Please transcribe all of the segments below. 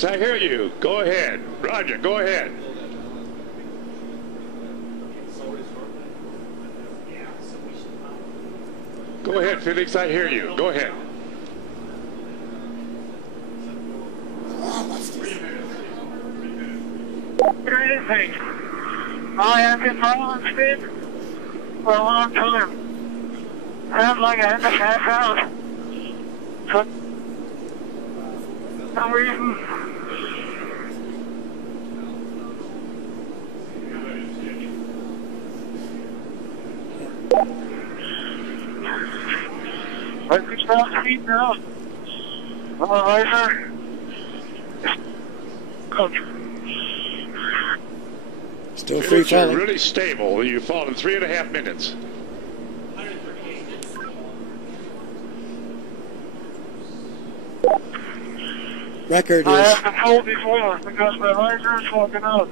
Felix, I hear you. Go ahead. Roger, go ahead. Go ahead, Felix, I hear you. Go ahead. Good evening. I have been following speed for a long time. Sounds like I had to pass out. For some reason. I can stop speed now. Laser. Still free Felix, you're falling. really stable. You've fallen 3.5 minutes. Record I is have been told before because my riser is smoking up.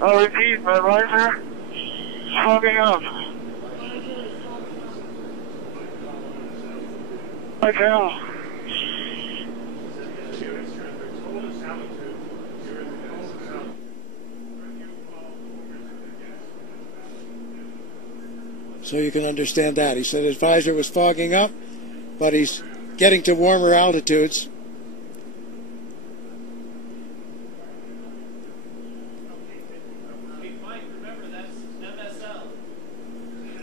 I'll repeat, my riser is smoking up. I tell. so you can understand that. He said his visor was fogging up, but he's getting to warmer altitudes.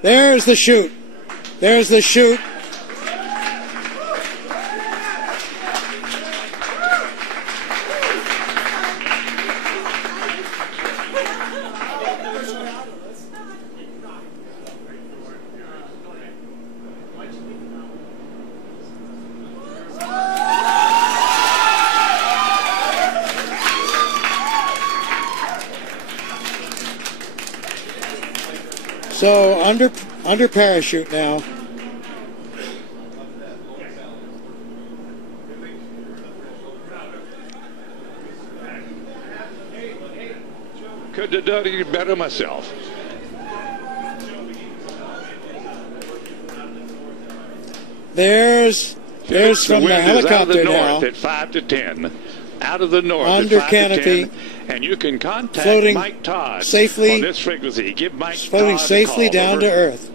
There's the chute. There's the chute. So under parachute now. Could have done it better myself. There's from the helicopter now. At 5 to 10. Out of the north Under at 5 canopy, to 10, and you can contact floating Mike Todd safely, on this frequency. Give Mike floating Todd safely a call. down Over. to Earth.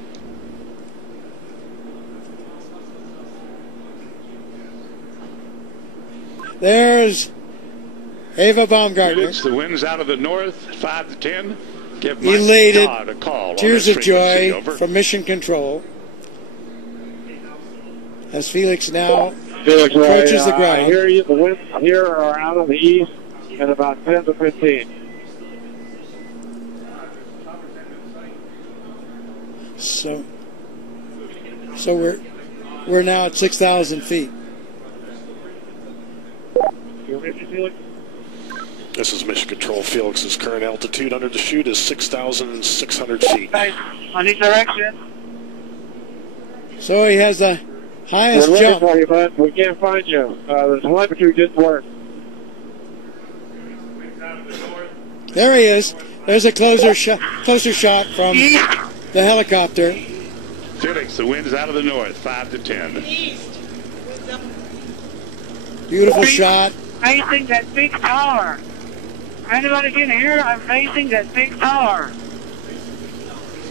There's Ava Baumgartner. Felix, the wind's out of the north, 5 to 10. Give Mike Elated, Todd a call. tears on of this joy frequency. from Mission Control as Felix now Felix, approaches the ground. I hear you. The winds here are out of the east at about 10 to 15. So we're now at 6,000 feet. You ready, Felix? This is Mission Control. Felix's current altitude under the chute is 6,600 feet. Hey, on each direction. So he has the highest We're looking jump. for you, bud. We can't find you. The telemetry didn't work. There he is. There's a closer shot from the helicopter. Felix, the wind's out of the north, 5 to 10. Beautiful shot. Facing that big tower. Anybody can hear? I'm facing that big tower.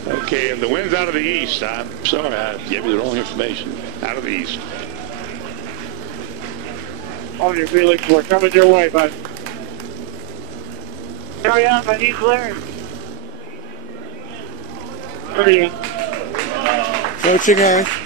Okay, and the wind's out of the east. I'm sorry, I gave you the wrong information. Out of the east. On your Felix, we're coming your way, bud. Hurry up, I need clearance. Hurry up. Approaching Earth.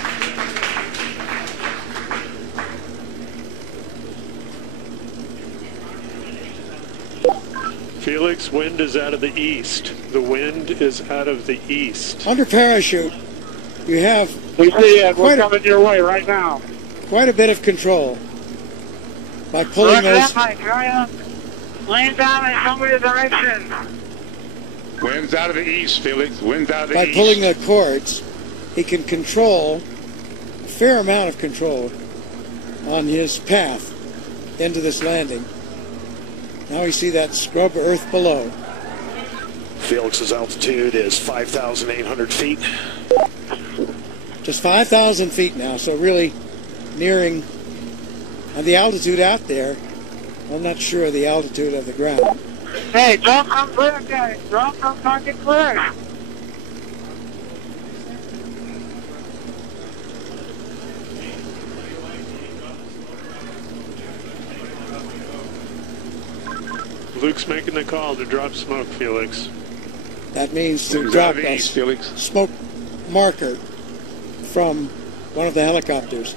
Felix, wind is out of the east. The wind is out of the east. Under parachute, you have We see it. We're coming your way right now. quite a bit of control by pulling Look those. up, Mike. Hurry up. Land down in some weird direction. Wind's out of the east, Felix. Wind's out of the By east. pulling the cords, he can control a fair amount of control on his path into this landing. Now we see that scrub earth below. Felix's altitude is 5,800 feet. Just 5,000 feet now, so really nearing, and the altitude out there I'm not sure of the altitude of the ground. Hey, drop from clear, guys. Drop from target clear. Luke's making the call to drop smoke, Felix. That means to drop a smoke marker from one of the helicopters.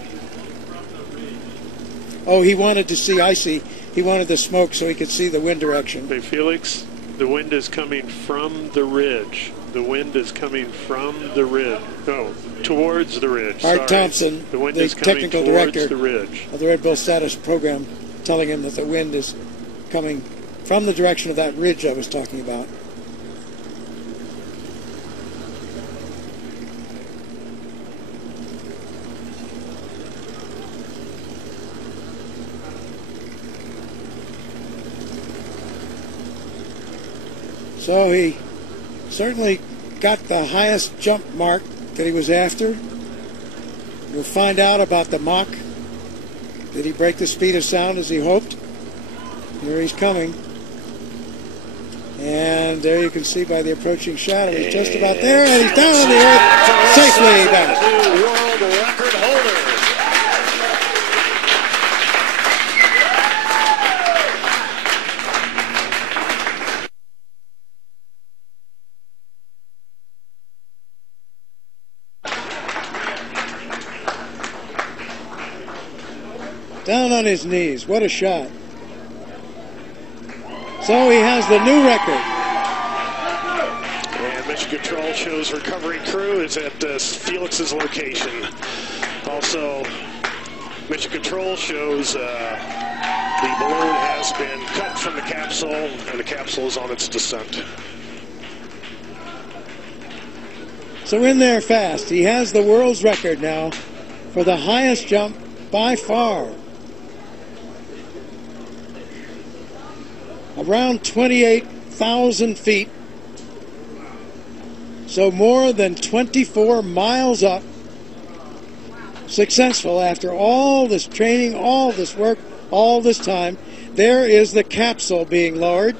Oh, he wanted to see, I see. He wanted the smoke so he could see the wind direction. Hey, Felix, the wind is coming from the ridge. The wind is coming from the ridge. No, towards the ridge. Art Thompson, the wind the is coming technical towards director the ridge. of the Red Bull Stratos program, telling him that the wind is coming from the direction of that ridge I was talking about. So he certainly got the highest jump mark that he was after. We'll find out about the Mach. Did he break the speed of sound as he hoped? Here he's coming. And there you can see by the approaching shadow, he's just about there, and he's down on the earth, safely back. New world record holder. Down on his knees. What a shot. So he has the new record. And Mission Control shows recovery crew is at Felix's location. Also, Mission Control shows the balloon has been cut from the capsule, and the capsule is on its descent. So in there fast. He has the world's record now for the highest jump by far. Around 28,000 feet. So more than 24 miles up. Successful after all this training, all this work, all this time. There is the capsule being lowered.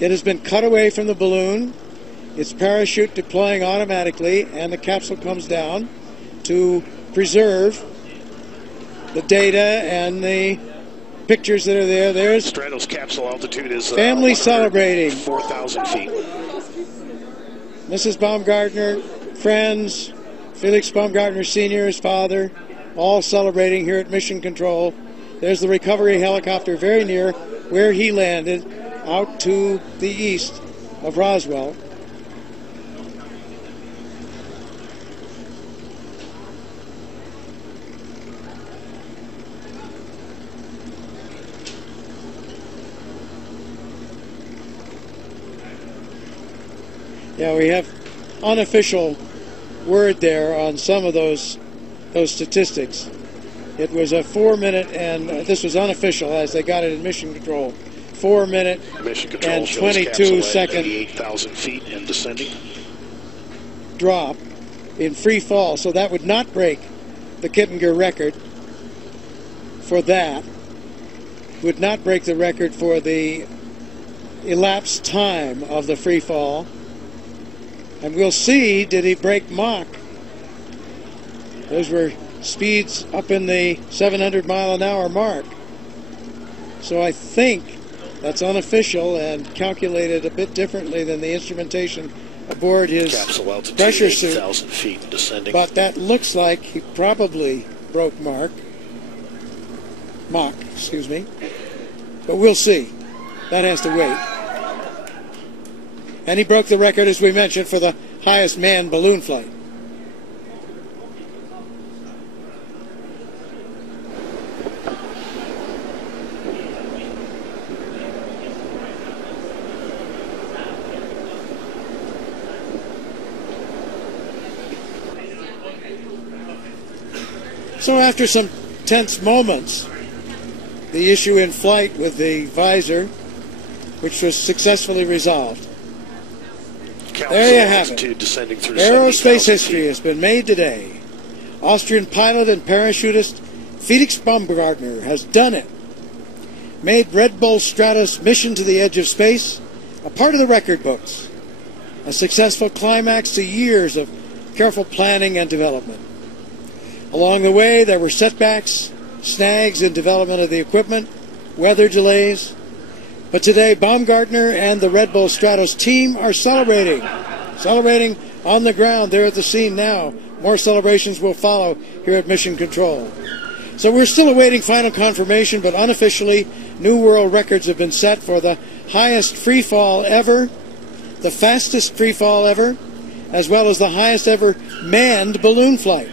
It has been cut away from the balloon. Its parachute deploying automatically, and the capsule comes down to preserve the data and the pictures that are there. There's Stratos capsule altitude is family celebrating. 4,000 feet. Mrs. Baumgartner, friends, Felix Baumgartner Sr., his father, all celebrating here at Mission Control. There's the recovery helicopter very near where he landed, out to the east of Roswell. Yeah, we have unofficial word there on some of those statistics. It was a 4 minute, and this was unofficial as they got it in Mission Control. 4 minute Mission Control and 22 second 88,000 feet and descending. Drop in free fall. So that would not break the Kittinger record for that. Would not break the record for the elapsed time of the free fall. And we'll see, did he break Mach? Those were speeds up in the 700 mile an hour mark. So I think that's unofficial and calculated a bit differently than the instrumentation aboard his Capsule altitude, pressure suit. 8,000 feet descending. But that looks like he probably broke Mach, excuse me. But we'll see. That has to wait. And he broke the record, as we mentioned, for the highest manned balloon flight. So after some tense moments, the issue in flight with the visor, which was successfully resolved. There you have it. Aerospace history has been made today. Austrian pilot and parachutist Felix Baumgartner has done it. made Red Bull Stratos' mission to the edge of space a part of the record books, a successful climax to years of careful planning and development. Along the way, there were setbacks, snags in development of the equipment, weather delays, but today Baumgartner and the Red Bull Stratos team are celebrating on the ground. They're at the scene now. More celebrations will follow here at Mission Control. So we're still awaiting final confirmation, but unofficially, new world records have been set for the highest free fall ever, the fastest free fall ever, as well as the highest ever manned balloon flight.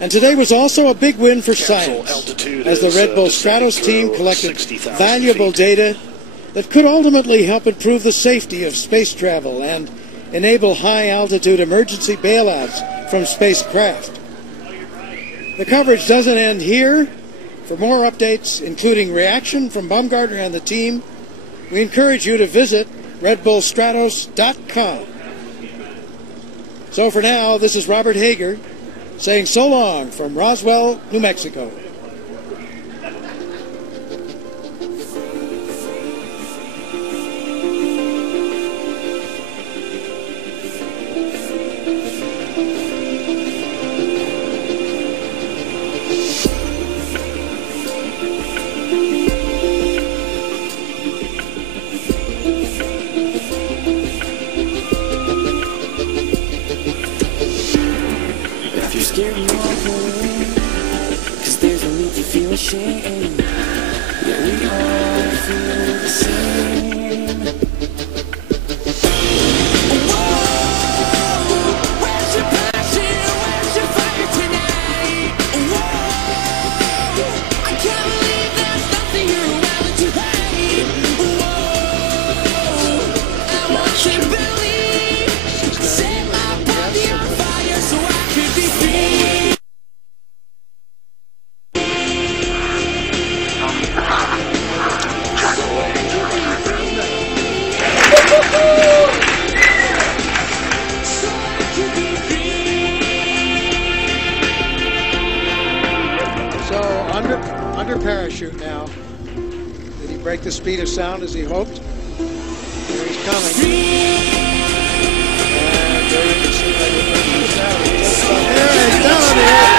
And today was also a big win for science, as the Red Bull Stratos team collected valuable data that could ultimately help improve the safety of space travel and enable high-altitude emergency bailouts from spacecraft. The coverage doesn't end here. For more updates, including reaction from Baumgartner and the team, we encourage you to visit redbullstratos.com. So for now, this is Robert Hager saying so long from Roswell, New Mexico. Scared to walk away, 'cause there's no need to feel ashamed. Yeah, we all feel the same. Whoa, where's your passion? Where's your fire tonight? Whoa, I can't believe there's nothing you're willing to hate. Whoa, I want you to believe. Set my body on fire so I could be free. So under parachute now. Did he break the speed of sound as he hoped? Here he's coming. And there you can see that he breaks the sound. There he's down here.